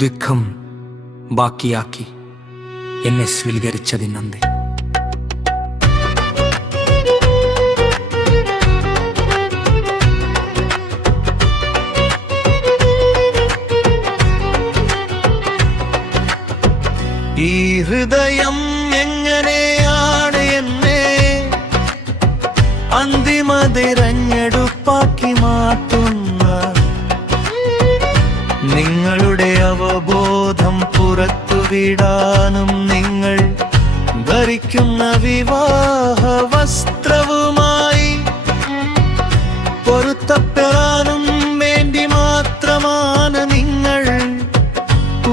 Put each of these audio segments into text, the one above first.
ദുഃഖം ബാക്കിയാക്കി എന്നെ സ്വീകരിച്ചതിനന്ദി. ഈ ഹൃദയം എങ്ങനെയാണ് എന്നെ അന്തിമ തിരഞ്ഞെടുപ്പാക്കി മാറ്റുന്ന നിങ്ങളുടെ അവബോധം പുറത്തുവിടാനും നിങ്ങൾ ധരിക്കുന്ന വിവാഹ വസ്ത്രവുമായി പൊരുത്തപ്പെടാനും വേണ്ടി മാത്രമാണ് നിങ്ങൾ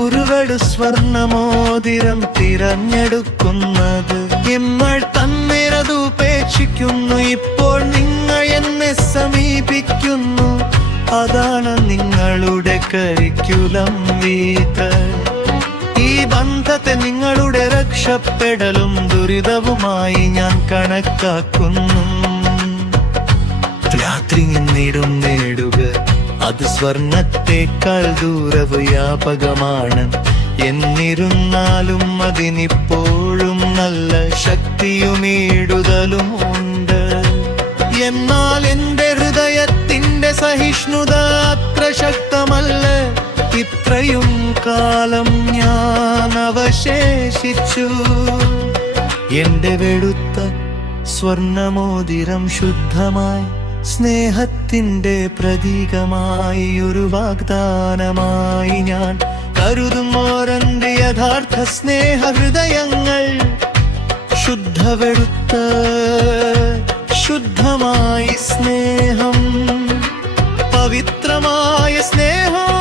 ഉരുവട് സ്വർണമോതിരം തിരഞ്ഞെടുക്കുന്നത്. നമ്മൾ തന്നിരതുപേക്ഷിക്കുന്നു, ഇപ്പോൾ നിങ്ങൾ എന്നെ സമീപിക്കുന്നു. അതാണ് നിങ്ങളുടെ കരിക്കുലം വീത. ഈ ബന്ധത്തെ നിങ്ങളുടെ രക്ഷപ്പെടലും ദുരിതവുമായി ഞാൻ കണക്കാക്കുന്നു. രാത്രി എന്നിടും നേടുക അത് സ്വർണത്തേക്കാൾ ദൂരവ്യാപകമാണ്. എന്നിരുന്നാലും അതിനിപ്പോഴും നല്ല ശക്തിയുമീടുതലും ഉണ്ട്. എന്നാൽ എന്റെ ഹൃദയത്തിന്റെ സഹിഷ്ണുത അത്ര ശക്തമല്ല. ഇത്രയും കാലം ഞാൻ അവശേഷിച്ചു. എന്റെ വെളുത്ത സ്വർണമോതിരം ശുദ്ധമായി സ്നേഹത്തിന്റെ പ്രതീകമായി ഒരു വാഗ്ദാനമായി ഞാൻ കരുതുന്നോരന്റെ യഥാർത്ഥ സ്നേഹ ഹൃദയങ്ങൾ ശുദ്ധവെടുത്ത ശുദ്ധമായ സ്നേഹം, പവിത്രമായ സ്നേഹം.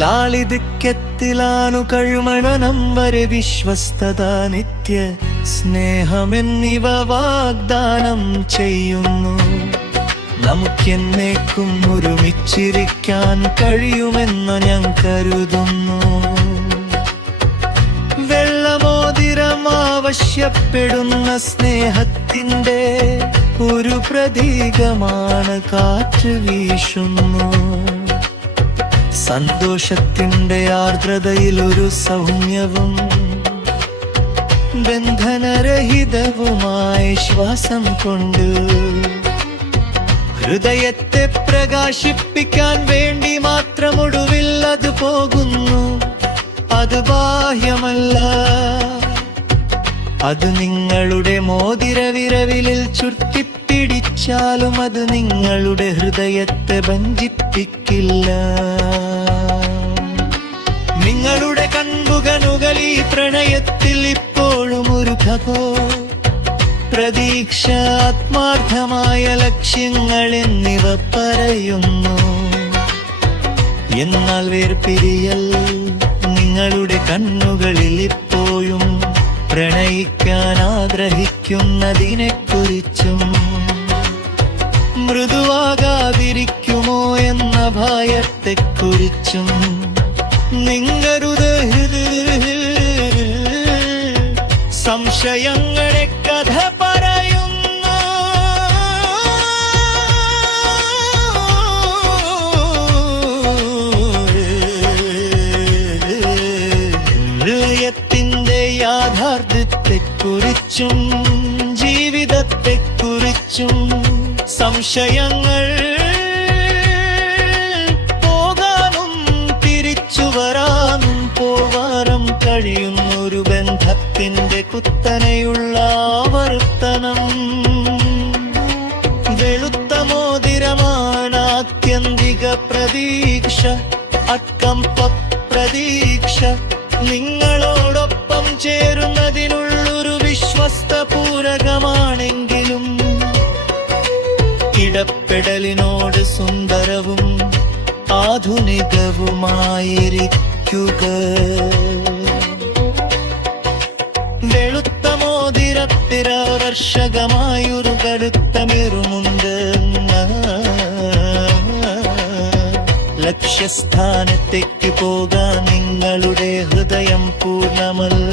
ലാളിതിക്കത്തിലാണു കഴിമണം വരെ വിശ്വസ്തത, നിത്യ സ്നേഹമെന്നിവ വാഗ്ദാനം ചെയ്യുന്നു. നമുക്കെന്നേക്കും ഒരുമിച്ചിരിക്കാൻ കഴിയുമെന്ന് ഞാൻ കരുതുന്നു. വെള്ളമോതിരം ആവശ്യപ്പെടുന്ന സ്നേഹത്തിന്റെ ഒരു പ്രതീകമാണ് കാറ്റ് വീശുന്നു. സന്തോഷത്തിന്റെ ആർദ്രതയിൽ ഒരു സൗമ്യവും ബന്ധനരഹിതവുമായ ശ്വാസം കൊണ്ട് ഹൃദയത്തെ പ്രകാശിപ്പിക്കാൻ വേണ്ടി മാത്രം ഒടുവിൽ അത് പോകുന്നു. അത് ബാഹ്യമല്ല, അത് നിങ്ങളുടെ മോതിരവിരവിലിൽ ചുറ്റിപ്പിടിച്ചാലും അത് നിങ്ങളുടെ ഹൃദയത്തെ ബന്ധിപ്പിക്കില്ല. നിങ്ങളുടെ കൺമുഖനുകൾ ഈ പ്രണയത്തിൽ ഇപ്പോഴും ഒരു ഖഗോ പ്രതീക്ഷ, ആത്മാർത്ഥമായ ലക്ഷ്യങ്ങൾ എന്നിവ പറയുന്നു. എന്നാൽ വേർപിരിയൽ നിങ്ങളുടെ കണ്ണുകളിൽ ഇപ്പോഴും പ്രണയിക്കാൻ ആഗ്രഹിക്കുന്നതിനെക്കുറിച്ചും മൃദുവാകാതിരിക്കുമോ എന്ന ഭയത്തെക്കുറിച്ചും നിങ്ങളുടെ സംശയങ്ങളെ കഥ പറയുന്നു. ഹൃദയത്തിന്റെ യാഥാർത്ഥ്യത്തെക്കുറിച്ചും ജീവിതത്തെക്കുറിച്ചും സംശയങ്ങൾ പോകാനും തിരിച്ചു വരാനും പോവാനും കഴിയുന്നൊരു ബന്ധത്തിന്റെ കുത്തനെയുള്ള ആവർത്തനം. വെളുത്ത മോതിരമാണ് ആത്യന്തിക പ്രതീക്ഷ, അക്കമ്പ പ്രതീക്ഷ. നിങ്ങളോടൊപ്പം ചേരുന്നതിനുള്ളൊരു വിശ്വസ്ത പൂരകമാണെങ്കിലും ഇടപെടലിനോട് സുന്ദരവും ആധുനികവുമായിരിക്കുക. വെളുത്ത മോതിരത്തിരാകർഷകമായൊരു കടുത്തമിറുമുണ്ട്. ലക്ഷ്യസ്ഥാനത്തേക്ക് പോകാൻ നിങ്ങളുടെ ഹൃദയം പൂർണ്ണമല്ല.